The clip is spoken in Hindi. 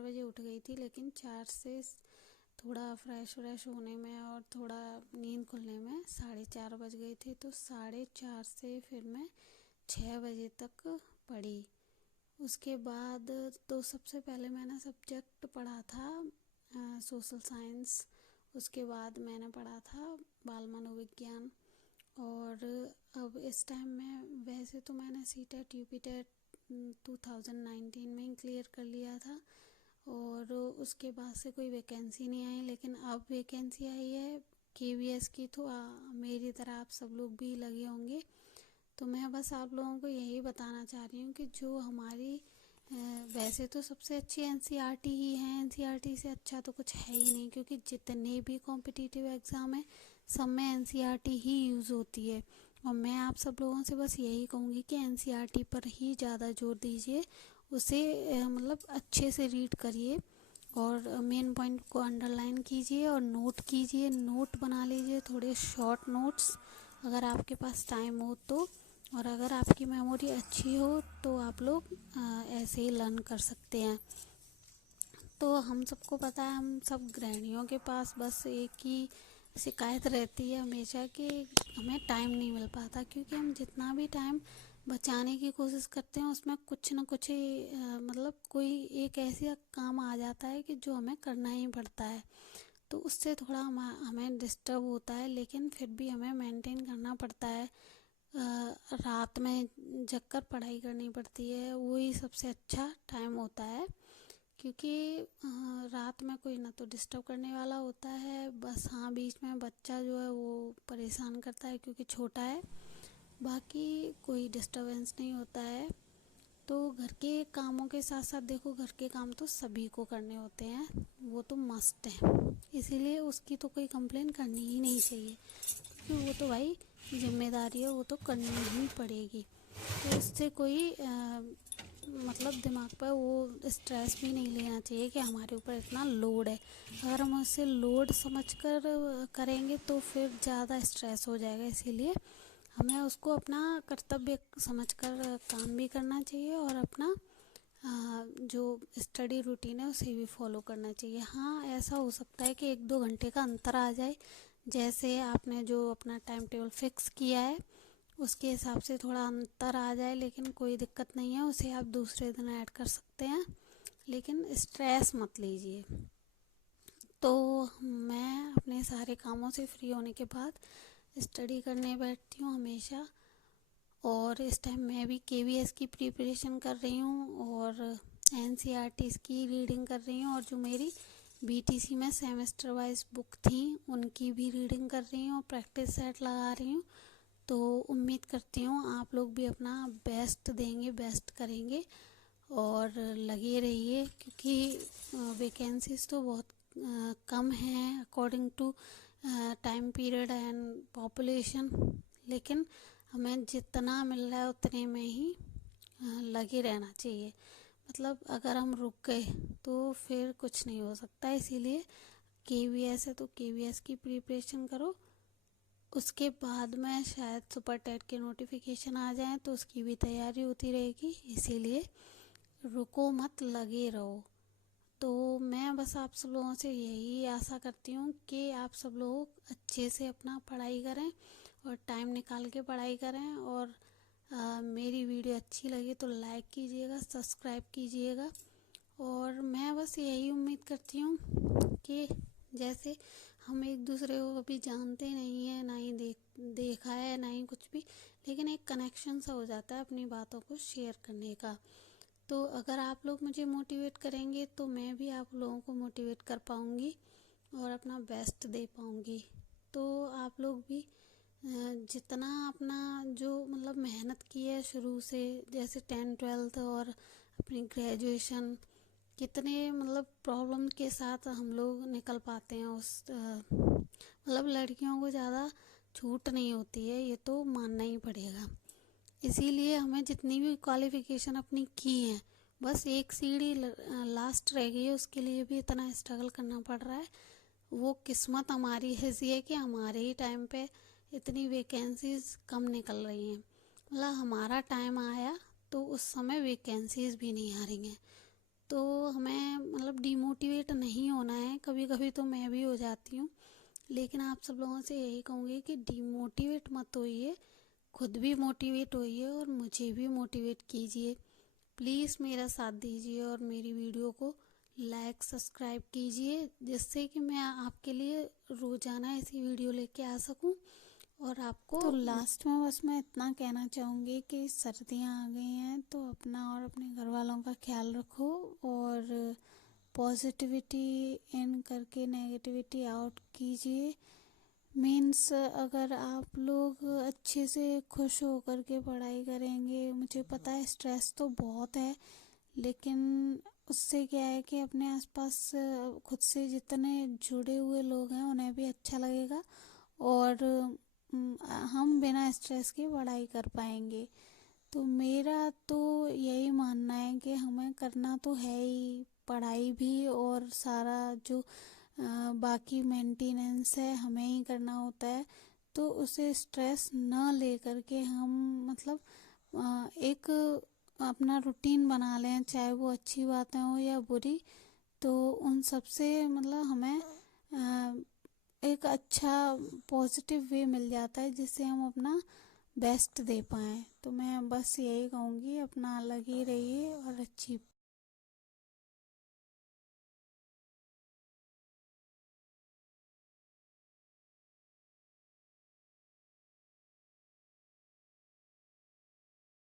4 बजे उठ गई थी, लेकिन 4 से थोड़ा फ्रेश व्रेश होने में और थोड़ा नींद खुलने में 4:30 बज गए थे। तो 4:30 से फिर मैं 6 बजे तक पढ़ी। उसके बाद तो सबसे पहले मैंने सब्जेक्ट पढ़ा था सोशल साइंस। उसके बाद मैंने पढ़ा था बाल मनोविज्ञान। और अब इस टाइम में वैसे तो मैंने सीटेट यूपीटेट 2019 में ही क्लियर कर लिया था और उसके बाद से कोई वैकेंसी नहीं आई, लेकिन अब वैकेंसी आई है केवीएस की। तो मेरी तरह आप सब लोग भी लगे होंगे। तो मैं बस आप लोगों को यही बताना चाह रही हूँ कि जो हमारी वैसे तो सबसे अच्छी एनसीईआरटी ही है। एनसीईआरटी से अच्छा तो कुछ है ही नहीं, क्योंकि जितने भी कॉम्पिटिटिव एग्ज़ाम है सब में एनसीईआरटी ही यूज़ होती है। और मैं आप सब लोगों से बस यही कहूँगी कि एनसीईआरटी पर ही ज़्यादा जोर दीजिए, उसे मतलब अच्छे से रीड करिए और मेन पॉइंट को अंडरलाइन कीजिए और नोट कीजिए, नोट बना लीजिए, थोड़े शॉर्ट नोट्स अगर आपके पास टाइम हो तो। और अगर आपकी मेमोरी अच्छी हो तो आप लोग ऐसे ही लर्न कर सकते हैं। तो हम सबको पता है, हम सब गृहिणियों के पास बस एक ही शिकायत रहती है हमेशा कि हमें टाइम नहीं मिल पाता, क्योंकि हम जितना भी टाइम बचाने की कोशिश करते हैं उसमें कुछ ना कुछ मतलब कोई एक ऐसा काम आ जाता है कि जो हमें करना ही पड़ता है। तो उससे थोड़ा हमें डिस्टर्ब होता है, लेकिन फिर भी हमें मेंटेन करना पड़ता है। रात में जग कर पढ़ाई करनी पड़ती है, वही सबसे अच्छा टाइम होता है, क्योंकि रात में कोई ना तो डिस्टर्ब करने वाला होता है। बस हाँ, बीच में बच्चा जो है वो परेशान करता है क्योंकि छोटा है, बाकी कोई डिस्टरबेंस नहीं होता है। तो घर के कामों के साथ साथ देखो, घर के काम तो सभी को करने होते हैं, वो तो मस्ट है, इसीलिए उसकी तो कोई कंप्लेन करनी ही नहीं चाहिए, क्योंकि वो तो भाई जिम्मेदारी है, वो तो करनी ही पड़ेगी। तो इससे कोई मतलब दिमाग पर वो स्ट्रेस भी नहीं लेना चाहिए कि हमारे ऊपर इतना लोड है। अगर हम उससे लोड समझकर करेंगे तो फिर ज़्यादा स्ट्रेस हो जाएगा। इसीलिए हमें उसको अपना कर्तव्य समझकर काम भी करना चाहिए और अपना जो स्टडी रूटीन है उसे भी फॉलो करना चाहिए। हाँ, ऐसा हो सकता है कि 1-2 घंटे का अंतर आ जाए, जैसे आपने जो अपना टाइम टेबल फिक्स किया है उसके हिसाब से थोड़ा अंतर आ जाए, लेकिन कोई दिक्कत नहीं है, उसे आप दूसरे दिन ऐड कर सकते हैं, लेकिन स्ट्रेस मत लीजिए। तो मैं अपने सारे कामों से फ्री होने के बाद स्टडी करने बैठती हूँ हमेशा। और इस टाइम मैं भी केवीएस की प्रिपरेशन कर रही हूँ और एनसीईआरटी की रीडिंग कर रही हूँ, और जो मेरी बीटीसी में सेमेस्टर वाइज बुक थी उनकी भी रीडिंग कर रही हूँ, प्रैक्टिस सेट लगा रही हूँ। तो उम्मीद करती हूँ आप लोग भी अपना बेस्ट देंगे, बेस्ट करेंगे और लगे रहिए, क्योंकि वैकेंसीज तो बहुत कम हैं according to time period and population, लेकिन हमें जितना मिल रहा है उतने में ही लगे रहना चाहिए। मतलब अगर हम रुक गए तो फिर कुछ नहीं हो सकता। इसीलिए केवीएस है तो केवीएस की प्रिपरेशन करो, उसके बाद में शायद सुपर टेट के नोटिफिकेशन आ जाएं तो उसकी भी तैयारी होती रहेगी। इसीलिए रुको मत, लगे रहो। तो मैं बस आप सब लोगों से यही आशा करती हूँ कि आप सब लोग अच्छे से अपना पढ़ाई करें और टाइम निकाल के पढ़ाई करें। और मेरी वीडियो अच्छी लगी तो लाइक कीजिएगा, सब्सक्राइब कीजिएगा। और मैं बस यही उम्मीद करती हूँ कि जैसे हम एक दूसरे को कभी जानते नहीं हैं, ना ही देखा है, ना ही कुछ भी, लेकिन एक कनेक्शन सा हो जाता है अपनी बातों को शेयर करने का। तो अगर आप लोग मुझे मोटिवेट करेंगे तो मैं भी आप लोगों को मोटिवेट कर पाऊँगी और अपना बेस्ट दे पाऊँगी। तो आप लोग भी जितना अपना जो मतलब मेहनत की है शुरू से, जैसे 10th-12th और अपनी ग्रेजुएशन, कितने मतलब प्रॉब्लम के साथ हम लोग निकल पाते हैं उस मतलब लड़कियों को ज़्यादा छूट नहीं होती है, ये तो मानना ही पड़ेगा। इसीलिए हमें जितनी भी क्वालिफ़िकेशन अपनी की है, बस एक सीढ़ी लास्ट रह गई है, उसके लिए भी इतना स्ट्रगल करना पड़ रहा है। वो किस्मत हमारी ऐसी है कि हमारे ही टाइम पे इतनी वैकेंसीज़ कम निकल रही हैं। मतलब हमारा टाइम आया तो उस समय वैकेंसीज़ भी नहीं आ रही हैं। तो हमें मतलब मतलब डिमोटिवेट नहीं होना है। कभी कभी तो मैं भी हो जाती हूँ, लेकिन आप सब लोगों से यही कहूँगी कि डिमोटिवेट मत होइए, खुद भी मोटिवेट होइए और मुझे भी मोटिवेट कीजिए। प्लीज़ मेरा साथ दीजिए और मेरी वीडियो को लाइक सब्सक्राइब कीजिए, जिससे कि मैं आपके लिए रोज़ाना ऐसी वीडियो लेके आ सकूं और आपको। तो लास्ट में बस मैं इतना कहना चाहूँगी कि सर्दियाँ आ गई हैं तो अपना और अपने घर वालों का ख्याल रखो, और पॉजिटिविटी इन करके नेगेटिविटी आउट कीजिए। मीन्स अगर आप लोग अच्छे से खुश हो कर के पढ़ाई करेंगे, मुझे पता है स्ट्रेस तो बहुत है, लेकिन उससे क्या है कि अपने आसपास खुद से जितने जुड़े हुए लोग हैं उन्हें भी अच्छा लगेगा, और हम बिना स्ट्रेस के पढ़ाई कर पाएंगे। तो मेरा तो यही मानना है कि हमें करना तो है ही पढ़ाई भी, और सारा जो बाकी मेंटेनेंस है हमें ही करना होता है। तो उसे स्ट्रेस न ले करके हम मतलब एक अपना रूटीन बना लें, चाहे वो अच्छी बातें हो या बुरी। तो उन सब से मतलब हमें एक अच्छा पॉजिटिव वे मिल जाता है जिससे हम अपना बेस्ट दे पाएँ। तो मैं बस यही कहूँगी, अपना अलग ही रहिए और अच्छी